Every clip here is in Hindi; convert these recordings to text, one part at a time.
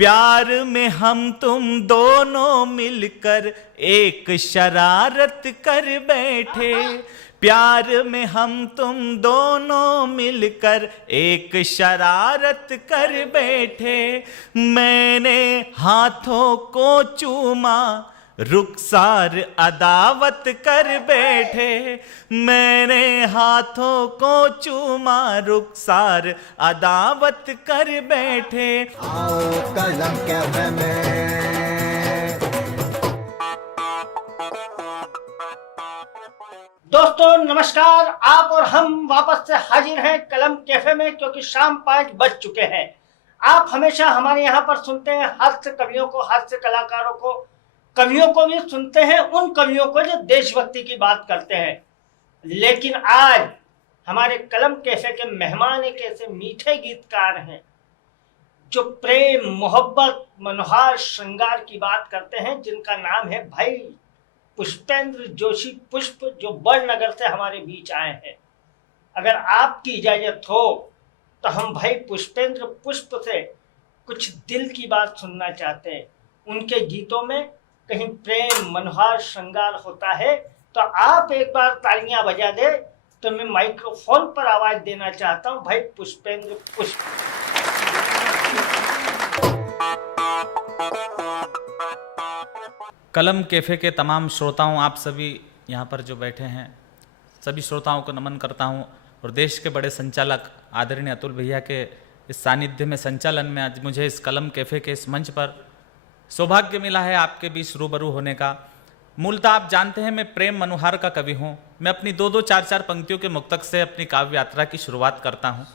प्यार में हम तुम दोनों मिलकर एक शरारत कर बैठे। प्यार में हम तुम दोनों मिलकर एक शरारत कर बैठे। मैंने हाथों को चूमा, रुखसार अदावत कर बैठे। मैंने हाथों को चूमा, रुखसार अदावत कर बैठे। आओ कलम कैफे में। दोस्तों नमस्कार, आप और हम वापस से हाजिर हैं कलम कैफे में, क्योंकि शाम 5 बज चुके हैं। आप हमेशा हमारे यहाँ पर सुनते हैं हास्य कवियों को, हास्य कलाकारों को, कवियों को भी सुनते हैं, उन कवियों को जो देशभक्ति की बात करते हैं। लेकिन आज हमारे कलम कैफे के मेहमान एक ऐसे मीठे गीतकार हैं जो प्रेम, मोहब्बत, मनोहार श्रृंगार की बात करते हैं, जिनका नाम है भाई पुष्पेंद्र जोशी पुष्प, जो बड़नगर से हमारे बीच आए हैं। अगर आपकी इजाजत हो तो हम भाई पुष्पेंद्र पुष्प से कुछ दिल की बात सुनना चाहते हैं। उनके गीतों में कहीं प्रेम, मनोहार श्रृंगार होता है, तो आप एक बार तालियां बजा दे तो मैं माइक्रोफोन पर आवाज देना चाहता हूं भाई पुष्पेंद्र पुष्प। कलम कैफ़े के तमाम श्रोताओं, आप सभी यहाँ पर जो बैठे हैं, सभी श्रोताओं को नमन करता हूँ। और देश के बड़े संचालक आदरणीय अतुल भैया के इस सानिध्य में, संचालन में आज मुझे इस कलम कैफ़े के इस मंच पर सौभाग्य मिला है आपके बीच रूबरू होने का। मूलतः आप जानते हैं मैं प्रेम मनोहार का कवि हूँ। मैं अपनी 2-2, 4-4 पंक्तियों के मुक्तक से अपनी काव्य यात्रा की शुरुआत करता हूँ।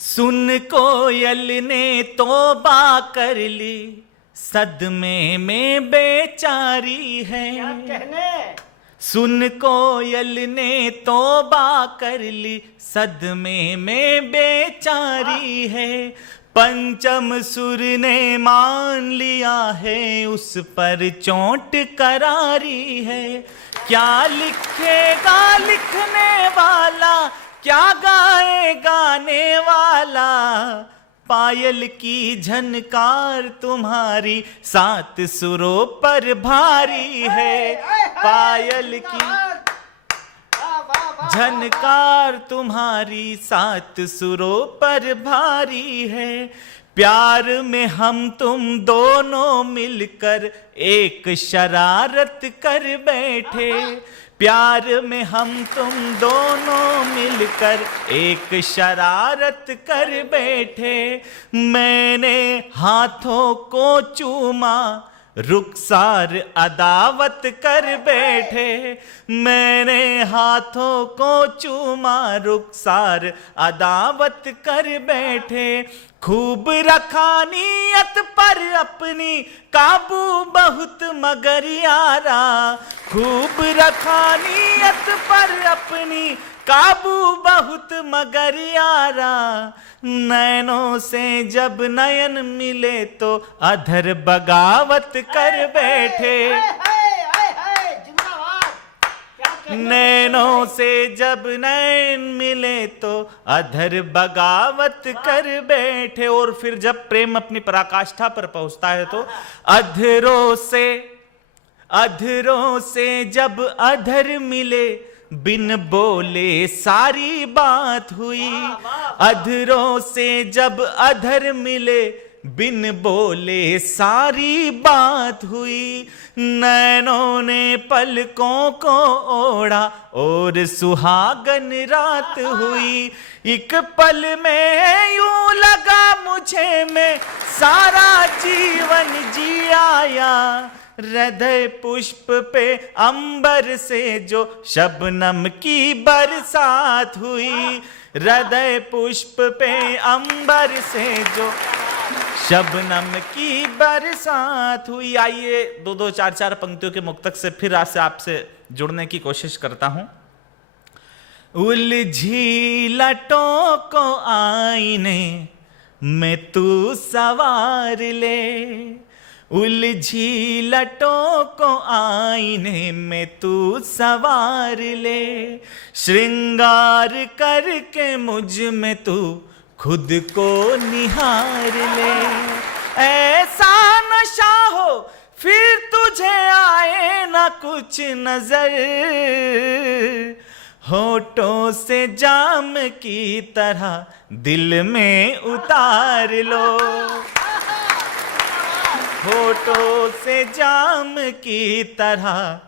सुन कोयल ने तौबा कर ली, सदमे में बेचारी है। क्या कहने? सुन कोयल ने तौबा कर ली, सदमे में बेचारी है। पंचम सुर ने मान लिया है, उस पर चोट करारी है। क्या लिखेगा लिखने वाला, क्या गाए गाने वाला। पायल की झनकार तुम्हारी 7 सुरों पर भारी है। पायल की झनकार तुम्हारी 7 सुरों पर भारी है। प्यार में हम तुम दोनों मिलकर एक शरारत कर बैठे। प्यार में हम तुम दोनों मिलकर एक शरारत कर बैठे। मैंने हाथों को चूमा, रुखसार अदावत कर बैठे। मैंने हाथों को चूमा, रुखसार अदावत कर बैठे। खूब रखा नियत पर अपनी, काबू बहुत मगर यारा। खूब रखा नियत पर अपनी, काबू बहुत मगर यारा। नैनों से जब नयन मिले तो अधर बगावत कर बैठे। नैनों से जब नैन मिले तो अधर बगावत कर बैठे। और फिर जब प्रेम अपनी पराकाष्ठा पर पहुंचता है तो अधरों से जब अधर मिले, बिन बोले सारी बात हुई। अधरों से जब अधर मिले, बिन बोले सारी बात हुई। नैनों ने पलकों को ओढ़ा और सुहागन रात हुई। एक पल में यूं लगा मुझे, मैं सारा जीवन जी आया। हृदय पुष्प पे अंबर से जो शबनम की बरसात हुई। हृदय पुष्प पे अंबर से जो शबनम की बरसात हुई। आइए 2-2, 4-4 पंक्तियों के मुक्तक से फिर आज से आपसे जुड़ने की कोशिश करता हूं। उलझी लटों को आईने में तू सवार ले। उलझी लटों को आईने में तू सवार ले। श्रृंगार करके मुझ में तू खुद को निहार ले। ऐसा नशा हो फिर तुझे आए ना कुछ नजर, होठों से जाम की तरह दिल में उतार लो, होठों से जाम की तरह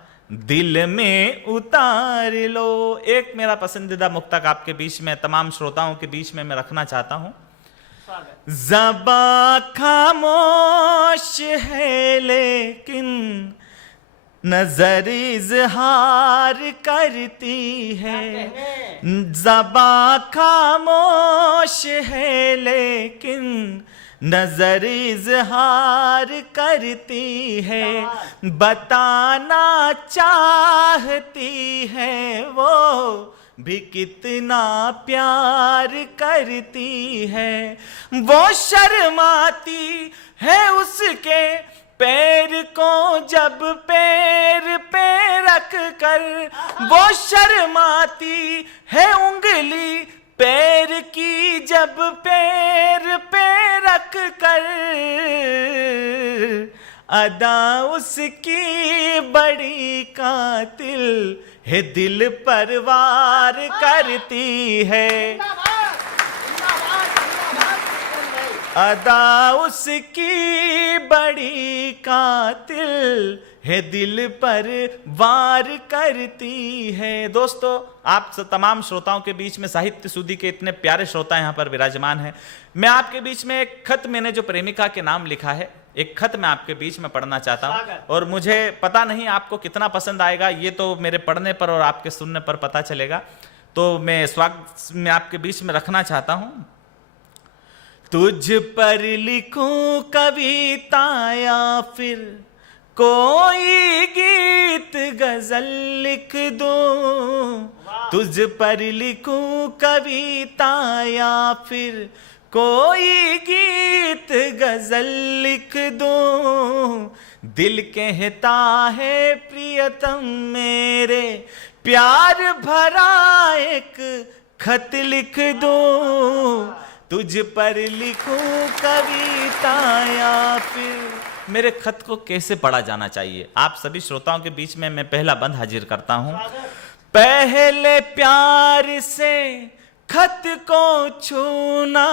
दिल में उतार लो। एक मेरा पसंदीदा मुक्तक आपके बीच में, तमाम श्रोताओं के बीच में मैं रखना चाहता हूं। ज़बां खामोश है लेकिन नजर इजहार करती है। ज़बां खामोश है लेकिन नजर इजहार करती है। बताना चाहती है वो भी कितना प्यार करती है। वो शर्माती है उसके पैर को जब पैर पे रख कर, वो शर्माती है उंगली पैर की जब पैर पे रख कर। अदा उसकी बड़ी कातिल है, दिल पर वार करती है। अदा उसकी बड़ी कातिल है, दिल पर वार करती है। दोस्तों, आप तमाम श्रोताओं के बीच में साहित्य सूदी के इतने प्यारे श्रोता यहाँ पर विराजमान हैं। मैं आपके बीच में एक खत, मैंने जो प्रेमिका के नाम लिखा है, एक खत मैं आपके बीच में पढ़ना चाहता हूँ और मुझे पता नहीं आपको कितना पसंद आएगा, ये तो मेरे पढ़ने पर और आपके सुनने पर पता चलेगा। तो मैं स्वागत में आपके बीच में रखना चाहता हूँ। तुझ पर लिखूं कविता या फिर कोई गीत गजल लिख दूं, तुझ पर लिखूं कविता या फिर कोई गीत गजल लिख दूं। दिल कहता है प्रियतम मेरे, प्यार भरा एक खत लिख दूं। तुझ पर लिखूं कविता या फिर। मेरे खत को कैसे पढ़ा जाना चाहिए, आप सभी श्रोताओं के बीच में मैं पहला बंद हाजिर करता हूं। पहले प्यार से खत को छूना,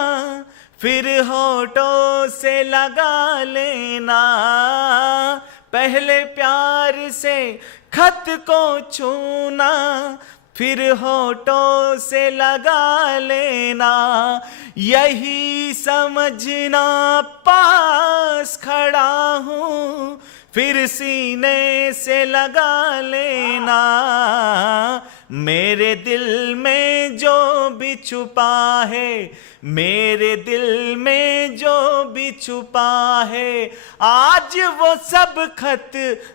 फिर होठों से लगा लेना। पहले प्यार से खत को छूना, फिर होठों से लगा लेना। यही समझना पास खड़ा हूँ, फिर सीने से लगा लेना। मेरे दिल में जो भी छुपा है, मेरे दिल में जो भी छुपा है, आज वो सब खत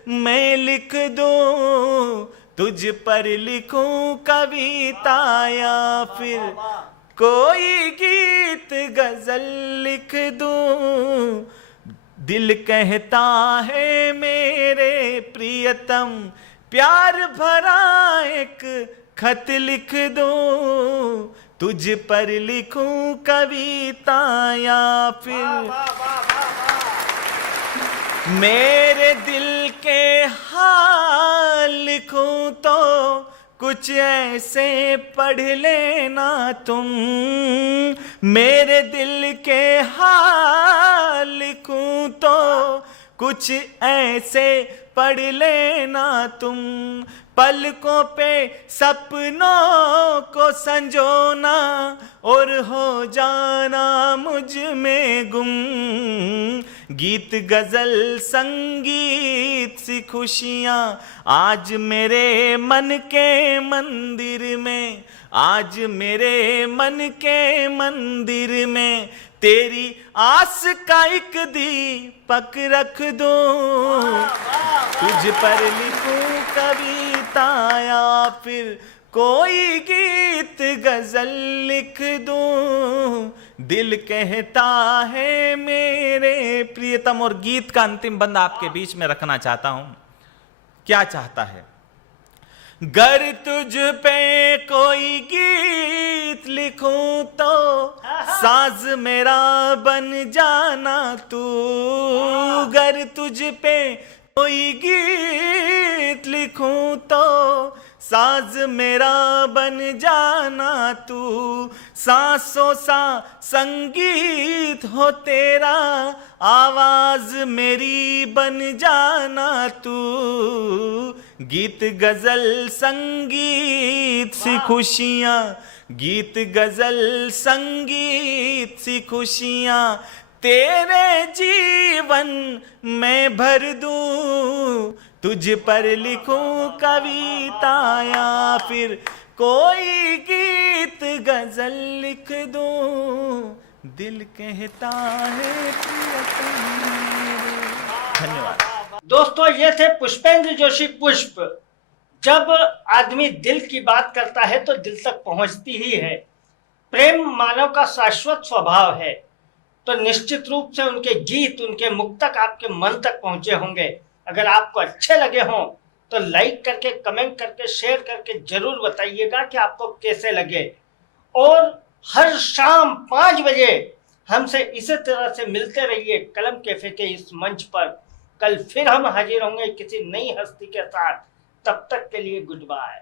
मैं लिख दूँ। तुझ पर लिखूं कविता या फिर कोई गीत गजल लिख दूं। दिल कहता है मेरे प्रियतम, प्यार भरा एक खत लिख दूं। तुझ पर लिखूं कविता या फिर मेरे दिल के हाल लिखूं तो कुछ ऐसे पढ़ लेना तुम। मेरे दिल के हाल लिखूं तो कुछ ऐसे पढ़ लेना तुम। पलकों पे सपनों को संजोना और हो जाना मुझ में गुम। गीत गजल संगीत सी खुशियाँ आज मेरे मन के मंदिर में, आज मेरे मन के मंदिर में। तेरी आस का एक दीपक रख दूं। तुझ पर लिखूं कविता या फिर कोई गीत गजल लिख दूं। दिल कहता है मेरे प्रियतम। और गीत का अंतिम बंद आपके बीच में रखना चाहता हूं। क्या चाहता है? गर तुझ पे कोई गीत लिखूं तो साज मेरा बन जाना तू। गर तुझ पे कोई गीत लिखूं तो साज मेरा बन जाना तू। सांसों सा संगीत हो तेरा, आवाज मेरी बन जाना तू। गीत गजल संगीत सी खुशियाँ, गीत गजल संगीत सी खुशियाँ तेरे जीवन में भर दूं। तुझ पर लिखूं कविता या फिर कोई गीत गजल लिख दूं, दिल कहता है प्रियतम मेरे। धन्यवाद दोस्तों, ये थे पुष्पेंद्र जोशी पुष्प। जब आदमी दिल की बात करता है तो दिल तक पहुंचती ही है। प्रेम मानव का शाश्वत स्वभाव है, तो निश्चित रूप से उनके गीत, उनके मुक्तक आपके मन तक पहुंचे होंगे। अगर आपको अच्छे लगे हों तो लाइक करके, कमेंट करके, शेयर करके जरूर बताइएगा कि आपको कैसे लगे। और हर शाम 5 बजे हमसे इसी तरह से मिलते रहिए कलम कैफे के इस मंच पर। कल फिर हम हाजिर होंगे किसी नई हस्ती के साथ। तब तक के लिए गुड बाय।